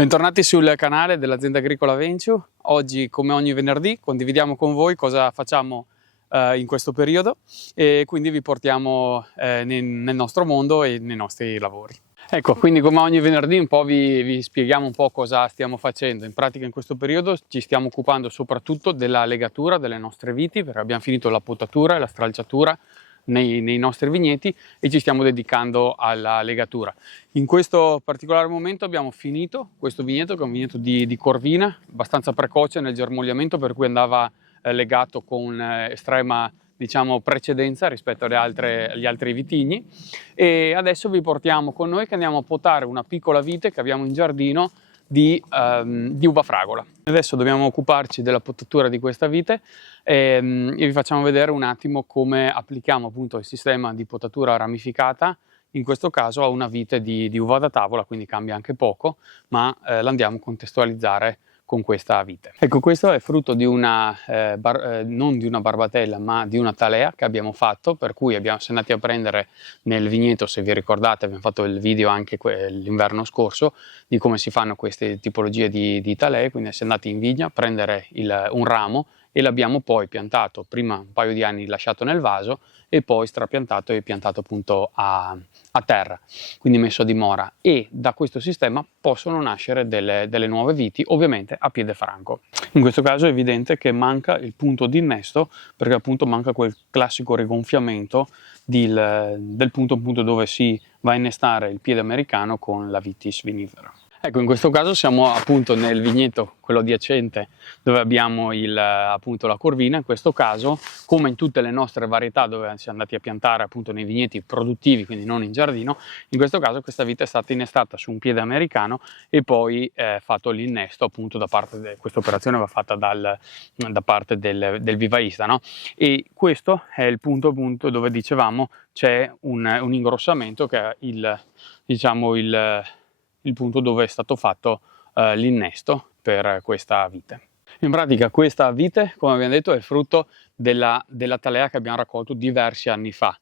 Bentornati sul canale dell'azienda agricola Venture. Oggi, come ogni venerdì, condividiamo con voi cosa facciamo in questo periodo e quindi vi portiamo nel nostro mondo e nei nostri lavori. Ecco, quindi come ogni venerdì un po' vi spieghiamo un po' cosa stiamo facendo. In pratica in questo periodo ci stiamo occupando soprattutto della legatura delle nostre viti, perché abbiamo finito la potatura e la stralciatura nei nostri vigneti e ci stiamo dedicando alla legatura. In questo particolare momento abbiamo finito questo vigneto, che è un vigneto di Corvina, abbastanza precoce nel germogliamento, per cui andava legato con estrema, diciamo, precedenza rispetto agli altri vitigni, e adesso vi portiamo con noi che andiamo a potare una piccola vite che abbiamo in giardino di uva fragola. Adesso dobbiamo occuparci della potatura di questa vite e vi facciamo vedere un attimo come applichiamo appunto il sistema di potatura ramificata, in questo caso a una vite di uva da tavola, quindi cambia anche poco, ma l'andiamo a contestualizzare con questa vite. Ecco, questo è frutto di una, non di una barbatella, ma di una talea che abbiamo fatto, per cui siamo andati a prendere nel vigneto, se vi ricordate, abbiamo fatto il video anche l'inverno scorso, di come si fanno queste tipologie di talee, quindi siamo andati in vigna a prendere un ramo e l'abbiamo poi piantato, prima un paio di anni lasciato nel vaso e poi strapiantato e piantato appunto a terra, quindi messo a dimora, e da questo sistema possono nascere delle nuove viti, ovviamente a piede franco. In questo caso è evidente che manca il punto di innesto, perché appunto manca quel classico rigonfiamento del punto appunto dove si va a innestare il piede americano con la vitis vinifera. Ecco, in questo caso siamo appunto nel vigneto, quello adiacente, dove abbiamo appunto la Corvina. In questo caso, come in tutte le nostre varietà dove siamo andati a piantare appunto nei vigneti produttivi, quindi non in giardino, in questo caso questa vite è stata innestata su un piede americano e poi fatto l'innesto appunto da parte questa operazione va fatta da parte del vivaista, no? E questo è il punto appunto dove dicevamo c'è un ingrossamento che è il punto dove è stato fatto l'innesto per questa vite. In pratica questa vite, come abbiamo detto, è frutto della talea che abbiamo raccolto diversi anni fa.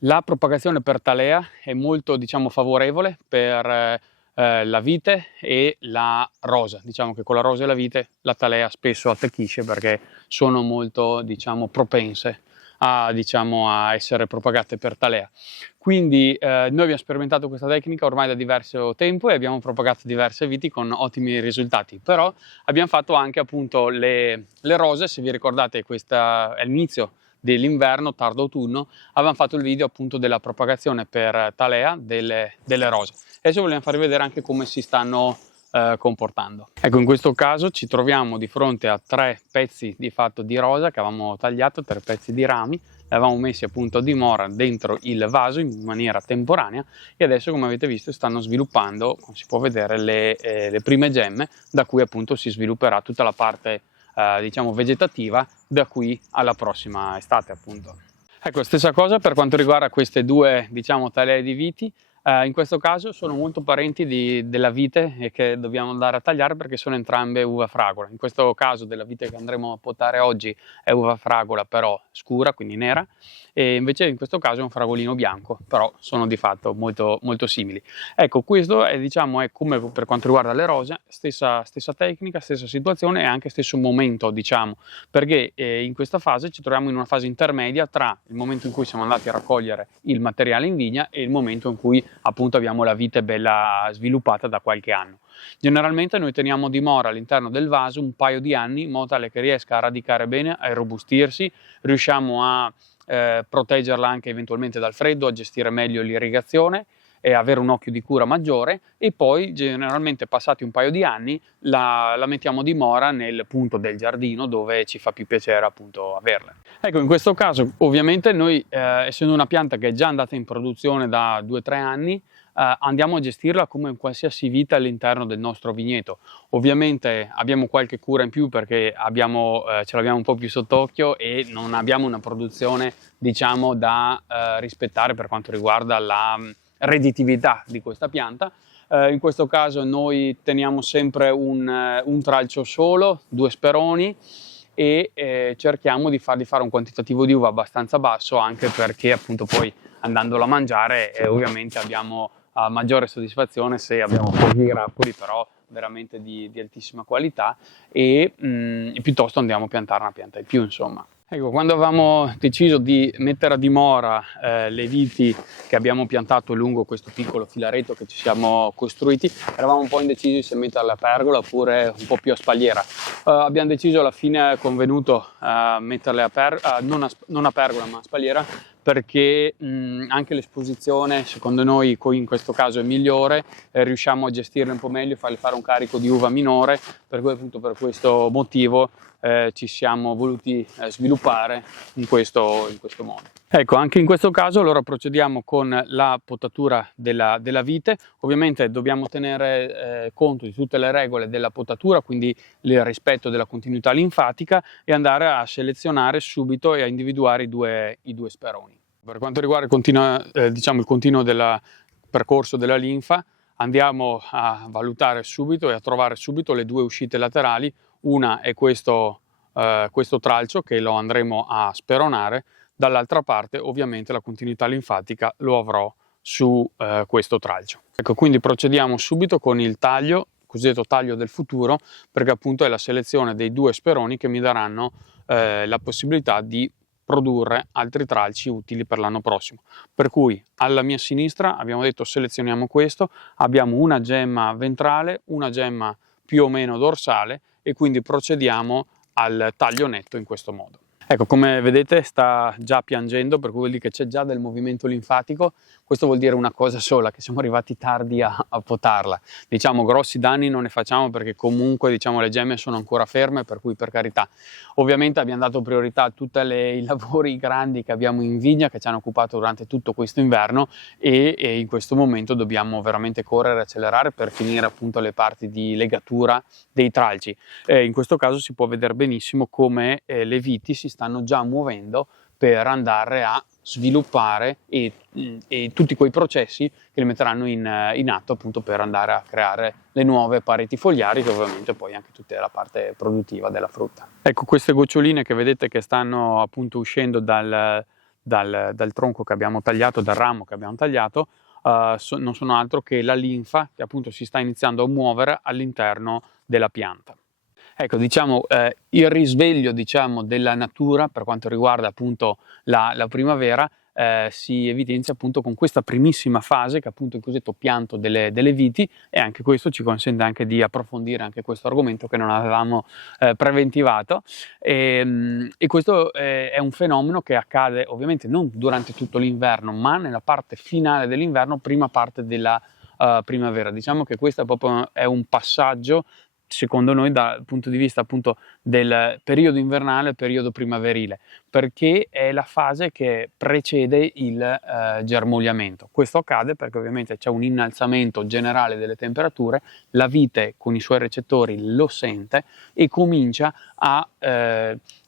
La propagazione per talea è molto, diciamo, favorevole per la vite e la rosa. Diciamo che con la rosa e la vite la talea spesso attecchisce perché sono molto, diciamo, propense a essere propagate per talea. Quindi noi abbiamo sperimentato questa tecnica ormai da diverso tempo e abbiamo propagato diverse viti con ottimi risultati, però abbiamo fatto anche appunto le rose. Se vi ricordate, questo è l'inizio dell'inverno, tardo autunno, avevamo fatto il video appunto della propagazione per talea delle rose. Adesso vogliamo farvi vedere anche come si stanno comportando. Ecco, in questo caso ci troviamo di fronte a 3 pezzi di fatto di rosa che avevamo tagliato, 3 pezzi di rami, li avevamo messi appunto a dimora dentro il vaso in maniera temporanea e adesso, come avete visto, stanno sviluppando, come si può vedere, le prime gemme, da cui appunto si svilupperà tutta la parte diciamo vegetativa da qui alla prossima estate appunto. Ecco, stessa cosa per quanto riguarda queste due, diciamo, talee di viti. In questo caso sono molto parenti della vite e che dobbiamo andare a tagliare perché sono entrambe uva fragola. In questo caso della vite che andremo a potare oggi è uva fragola però scura, quindi nera, e invece in questo caso è un fragolino bianco, però sono di fatto molto, molto simili. Ecco, questo è, diciamo, è come per quanto riguarda le rose, stessa tecnica, stessa situazione e anche stesso momento, diciamo, perché in questa fase ci troviamo in una fase intermedia tra il momento in cui siamo andati a raccogliere il materiale in vigna e il momento in cui appunto abbiamo la vite bella sviluppata da qualche anno. Generalmente noi teniamo a dimora all'interno del vaso un paio di anni in modo tale che riesca a radicare bene, a irrobustirsi, riusciamo a proteggerla anche eventualmente dal freddo, a gestire meglio l'irrigazione e avere un occhio di cura maggiore, e poi generalmente passati un paio di anni la mettiamo a dimora nel punto del giardino dove ci fa più piacere appunto averla. Ecco, in questo caso ovviamente noi essendo una pianta che è già andata in produzione da 2-3 anni, andiamo a gestirla come qualsiasi vite all'interno del nostro vigneto. Ovviamente abbiamo qualche cura in più perché ce l'abbiamo un po' più sott'occhio e non abbiamo una produzione, diciamo, da rispettare per quanto riguarda la redditività di questa pianta. In questo caso noi teniamo sempre un tralcio solo, 2 speroni, e cerchiamo di fargli fare un quantitativo di uva abbastanza basso, anche perché appunto poi andandolo a mangiare ovviamente abbiamo a maggiore soddisfazione se abbiamo pochi grappoli, però veramente di altissima qualità, e piuttosto andiamo a piantare una pianta in più, insomma. Ecco, quando avevamo deciso di mettere a dimora le viti che abbiamo piantato lungo questo piccolo filaretto che ci siamo costruiti, eravamo un po' indecisi se metterle a pergola oppure un po' più a spalliera. Abbiamo deciso alla fine, convenuto, a metterle non a pergola ma a spalliera, perché anche l'esposizione secondo noi in questo caso è migliore, riusciamo a gestirle un po' meglio, farle fare un carico di uva minore, per cui appunto per questo motivo ci siamo voluti sviluppare in questo modo. Ecco, anche in questo caso allora procediamo con la potatura della vite. Ovviamente dobbiamo tenere conto di tutte le regole della potatura, quindi il rispetto della continuità linfatica, e andare a selezionare subito e a individuare i due speroni. Per quanto riguarda il continuo del percorso della linfa, andiamo a valutare subito e a trovare subito le due uscite laterali. Una è questo tralcio che lo andremo a speronare, dall'altra parte ovviamente la continuità linfatica lo avrò su questo tralcio. Ecco, quindi procediamo subito con il taglio, cosiddetto taglio del futuro, perché appunto è la selezione dei due speroni che mi daranno la possibilità di produrre altri tralci utili per l'anno prossimo. Per cui alla mia sinistra abbiamo detto selezioniamo questo, abbiamo una gemma ventrale, una gemma più o meno dorsale, e quindi procediamo al taglio netto in questo modo. Ecco, come vedete sta già piangendo, per cui vuol dire che c'è già del movimento linfatico. Questo vuol dire una cosa sola, che siamo arrivati tardi a potarla. Diciamo, grossi danni non ne facciamo perché comunque le gemme sono ancora ferme, per cui per carità. Ovviamente abbiamo dato priorità a tutti i lavori grandi che abbiamo in vigna, che ci hanno occupato durante tutto questo inverno, e in questo momento dobbiamo veramente correre e accelerare per finire appunto le parti di legatura dei tralci. In questo caso si può vedere benissimo come le viti si stanno già muovendo per andare a sviluppare e tutti quei processi che li metteranno in atto appunto per andare a creare le nuove pareti fogliari, che ovviamente poi anche tutta la parte produttiva della frutta. Ecco, queste goccioline che vedete che stanno appunto uscendo dal tronco che abbiamo tagliato, dal ramo che abbiamo tagliato, non sono altro che la linfa che appunto si sta iniziando a muovere all'interno della pianta. Ecco, il risveglio della natura per quanto riguarda appunto la primavera si evidenzia appunto con questa primissima fase, che è appunto il cosiddetto pianto delle viti, e anche questo ci consente anche di approfondire anche questo argomento che non avevamo preventivato, e questo è un fenomeno che accade ovviamente non durante tutto l'inverno, ma nella parte finale dell'inverno, prima parte della primavera. Diciamo che questo è un passaggio, secondo noi, dal punto di vista appunto del periodo invernale, periodo primaverile, perché è la fase che precede il germogliamento. Questo accade perché ovviamente c'è un innalzamento generale delle temperature, la vite con i suoi recettori lo sente e comincia a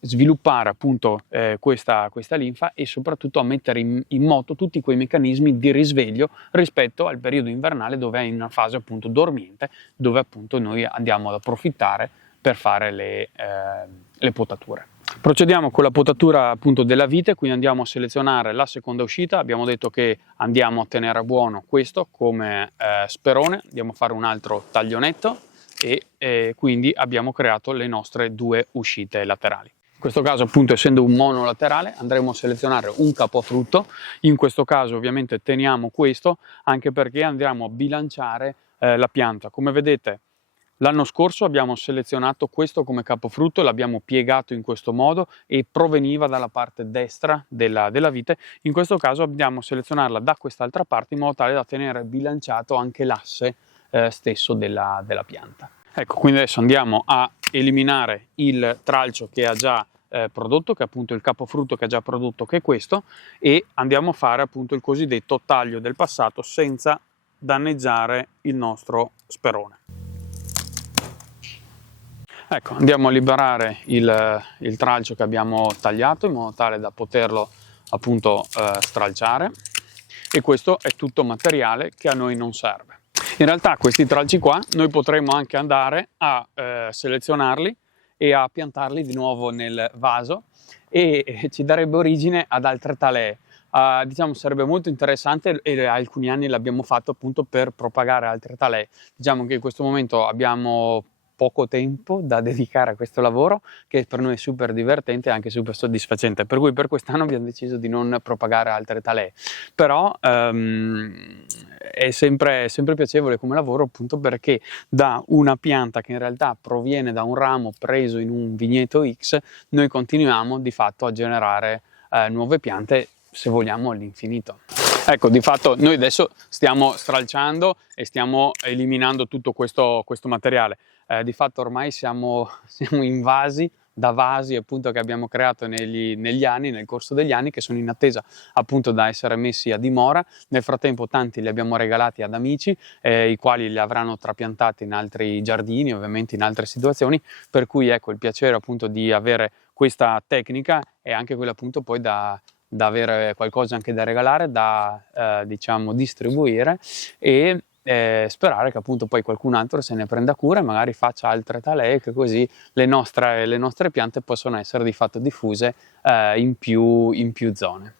sviluppare appunto questa linfa, e soprattutto a mettere in moto tutti quei meccanismi di risveglio rispetto al periodo invernale, dove è in una fase appunto dormiente, dove appunto noi andiamo ad approfittare per fare le potature. Procediamo con la potatura appunto della vite, quindi andiamo a selezionare la seconda uscita. Abbiamo detto che andiamo a tenere a buono questo come sperone, andiamo a fare un altro taglio netto, e quindi abbiamo creato le nostre due uscite laterali. In questo caso appunto, essendo un monolaterale, andremo a selezionare un capofrutto. In questo caso ovviamente teniamo questo, anche perché andiamo a bilanciare la pianta. Come vedete, l'anno scorso abbiamo selezionato questo come capofrutto, l'abbiamo piegato in questo modo e proveniva dalla parte destra della vite. In questo caso andiamo a selezionarla da quest'altra parte, in modo tale da tenere bilanciato anche l'asse stesso della pianta. Ecco, quindi adesso andiamo a eliminare il tralcio che ha già prodotto, che è appunto il capofrutto che ha già prodotto, che è questo, e andiamo a fare appunto il cosiddetto taglio del passato senza danneggiare il nostro sperone. Ecco, andiamo a liberare il tralcio che abbiamo tagliato, in modo tale da poterlo appunto stralciare, e questo è tutto materiale che a noi non serve. In realtà questi tralci qua noi potremmo anche andare a selezionarli e a piantarli di nuovo nel vaso, e ci darebbe origine ad altre talee. diciamo sarebbe molto interessante, e alcuni anni l'abbiamo fatto appunto per propagare altre talee. Diciamo che in questo momento abbiamo poco tempo da dedicare a questo lavoro, che per noi è super divertente e anche super soddisfacente, per cui per quest'anno abbiamo deciso di non propagare altre talee, però è sempre piacevole come lavoro, appunto perché da una pianta che in realtà proviene da un ramo preso in un vigneto X, noi continuiamo di fatto a generare nuove piante, se vogliamo, all'infinito. Ecco, di fatto noi adesso stiamo stralciando e stiamo eliminando tutto questo materiale. Di fatto ormai siamo invasi da vasi appunto che abbiamo creato negli anni, nel corso degli anni, che sono in attesa appunto da essere messi a dimora. Nel frattempo tanti li abbiamo regalati ad amici, i quali li avranno trapiantati in altri giardini, ovviamente in altre situazioni, per cui ecco il piacere appunto di avere questa tecnica è anche quello appunto poi da avere qualcosa anche da regalare, da diciamo distribuire, e sperare che appunto poi qualcun altro se ne prenda cura e magari faccia altre talee, che così le nostre piante possono essere di fatto diffuse in più zone.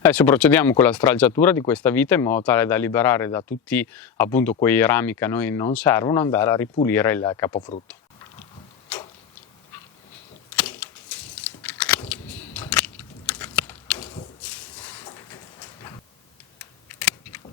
Adesso procediamo con la stralciatura di questa vite in modo tale da liberare da tutti appunto quei rami che a noi non servono, andare a ripulire il capofrutto.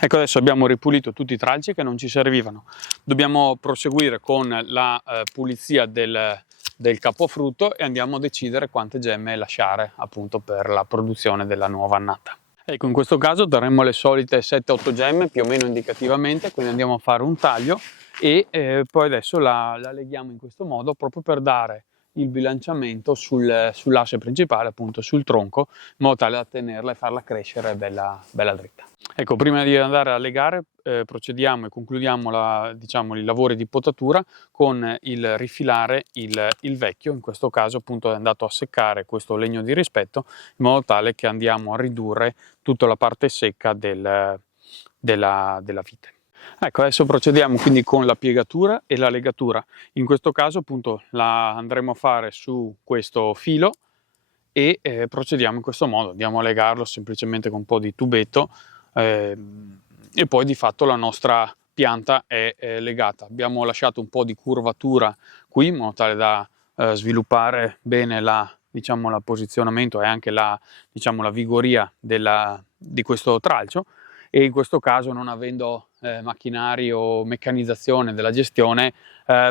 Ecco, adesso abbiamo ripulito tutti i tralci che non ci servivano. Dobbiamo proseguire con la pulizia del capofrutto e andiamo a decidere quante gemme lasciare appunto per la produzione della nuova annata. Ecco, in questo caso daremo le solite 7-8 gemme più o meno indicativamente, quindi andiamo a fare un taglio e poi adesso la leghiamo in questo modo proprio per dare il bilanciamento sull'asse principale, appunto sul tronco, in modo tale da tenerla e farla crescere bella dritta. Ecco, prima di andare a legare procediamo e concludiamo diciamo, i lavori di potatura con il rifilare il vecchio. In questo caso appunto è andato a seccare questo legno di rispetto, in modo tale che andiamo a ridurre tutta la parte secca della vite. Ecco, adesso procediamo quindi con la piegatura e la legatura. In questo caso appunto la andremo a fare su questo filo e procediamo in questo modo, andiamo a legarlo semplicemente con un po' di tubetto e poi di fatto la nostra pianta è legata. Abbiamo lasciato un po' di curvatura qui in modo tale da sviluppare bene diciamo, il posizionamento e anche la vigoria di questo tralcio, e in questo caso, non avendo macchinari o meccanizzazione della gestione,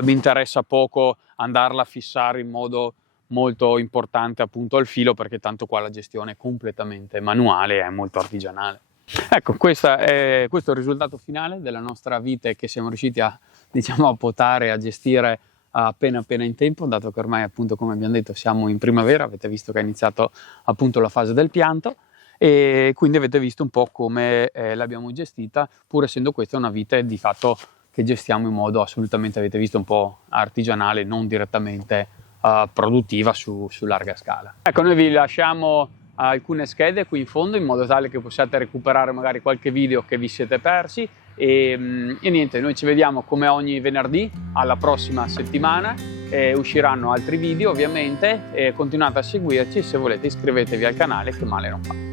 mi interessa poco andarla a fissare in modo molto importante appunto al filo, perché tanto qua la gestione è completamente manuale e è molto artigianale. Ecco, questo è il risultato finale della nostra vite, che siamo riusciti a potare e a gestire appena in tempo, dato che ormai appunto, come abbiamo detto, siamo in primavera. Avete visto che è iniziato appunto la fase del pianto, e quindi avete visto un po' come l'abbiamo gestita, pur essendo questa una vite di fatto che gestiamo in modo assolutamente, avete visto, un po' artigianale, non direttamente produttiva su larga scala. Ecco, noi vi lasciamo alcune schede qui in fondo in modo tale che possiate recuperare magari qualche video che vi siete persi, e niente, noi ci vediamo come ogni venerdì alla prossima settimana. Usciranno altri video ovviamente, e continuate a seguirci. Se volete iscrivetevi al canale, che male non fa.